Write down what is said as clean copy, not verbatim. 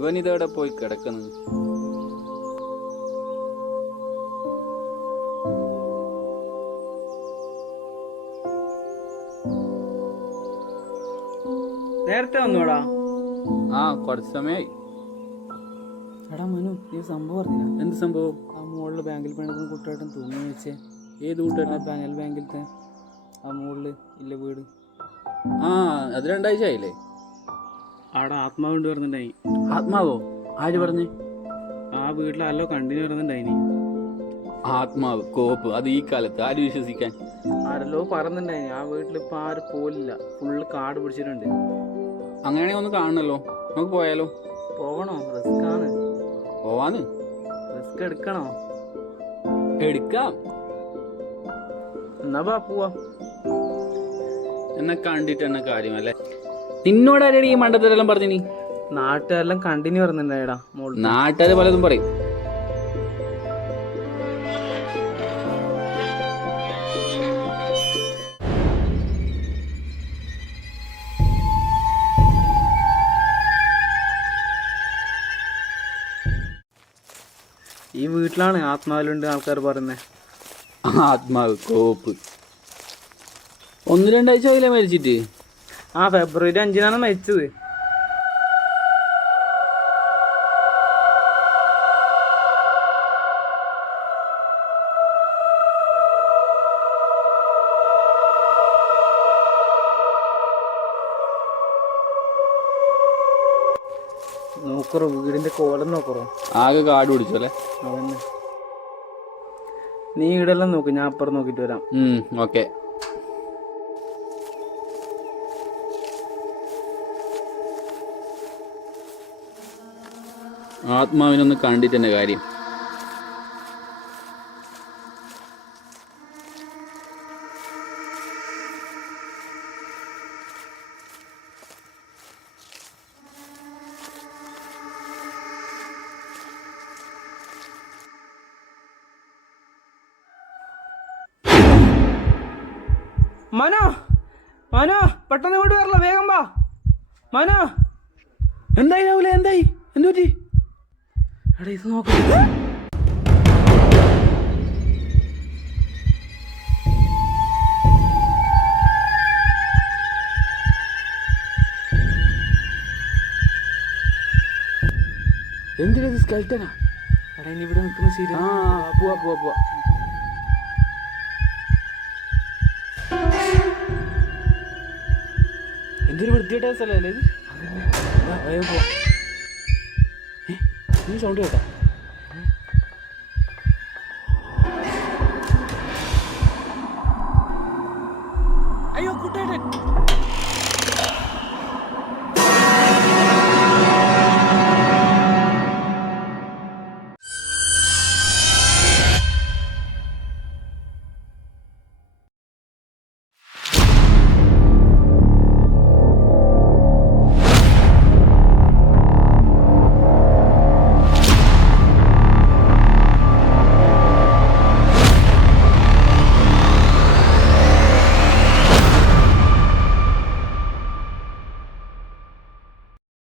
ഇവൻ ഇതെവിടെ പോയി കിടക്കുന്നത്? നേരത്തെ വന്നോടാ? ആ, കുറച്ച് സമയമായി. എടാ മനു, ഈ സംഭവം അറിഞ്ഞില്ല? എന്ത് സംഭവം? ആ മുകളിൽ ബാങ്കിൽ പണിക്കുന്ന കുട്ടിയായിട്ടും തൂങ്ങി വെച്ചേ. ഏത് കൂട്ടുകാരൻ? പാനൽ ബാങ്കിലത്തെ ആ മുകളിൽ ഇല്ല വീട്. ആ, അത് 2 ആഴ്ച ആയില്ലേ? അവിടെ ആത്മാവ് കൊണ്ട് വരുന്നുണ്ടായി. ആത്മാവോ? ആര് പറഞ്ഞ്? ആ വീട്ടിൽ അല്ലോ കണ്ടിന്യൂ വരുന്നുണ്ടായിനി. ആത്മാവ് കോപ്പ്, അത് ഈ കാലത്ത് ആര് വിശ്വസിക്കാൻ? ആരല്ലോ പറയുന്നുണ്ടായിനി. ആ വീട്ടിലിപ്പോൾ ആരും പോലില്ല, ഫുള്ള് കാട് പിടിച്ചിട്ടുണ്ട്. അങ്ങനെയാണെങ്കിൽ ഒന്ന് കാണണല്ലോ, നമുക്ക് പോയാലോ? പോകണോ? റിസ്ക് ആണ്. പോവാന്ന്. റിസ്ക് എടുക്കണോ? എടുക്കാം. എന്നാ പോവാ. എന്നെ കണ്ടിട്ട് എന്നെ കാര്യമല്ലേ? നിന്നോട് ആരെയാണ് ഈ മണ്ടത്തിലെല്ലാം പറഞ്ഞു? നീ നാട്ടുകാരെല്ലാം കണ്ടിന്യൂ വരുന്നുണ്ടായിടാ മോൾ. നാട്ടുകാര് പലതും പറയും. ഈ വീട്ടിലാണ് ആത്മാവിലുണ്ട് ആൾക്കാർ പറയുന്നത്. ആത്മാവ് കോപ്പ് 1-2 ആഴ്ച ആയില്ലേ മരിച്ചിട്ട്? ആ, ഫെബ്രുവരി 5-നാണ് മരിച്ചത്. നോക്കറോ, വീടിന്റെ കോലം നോക്കറോ, ആകെ കാട് പിടിച്ചു അല്ലേ? അതന്നെ. നീ ഇവിടെല്ലാം നോക്ക്, ഞാൻ അപ്പുറം നോക്കിട്ട് വരാം. ഓക്കെ. ആത്മാവിനൊന്ന് കണ്ടിട്ട് തന്നെ കാര്യം. മനോ, മനോ, പെട്ടെന്ന് ഇങ്ങോട്ട് വരല്ലോ, വേഗം വാ മനോ. എന്തായി രാവിലെ? എന്തായി? എന്തു പറ്റി? എടാ ഇത് നോക്ക്. എന്തിനത്? സ്കെൽട്ടനാ? എടാ ഇനി ഇവിടെ നിൽക്കുന്ന ശരി. പോവാ. എന്തൊരു വൃത്തിയായിട്ട സ്ഥലമല്ലേ ഇത്? നീ സൗണ്ട് കേട്ടോ?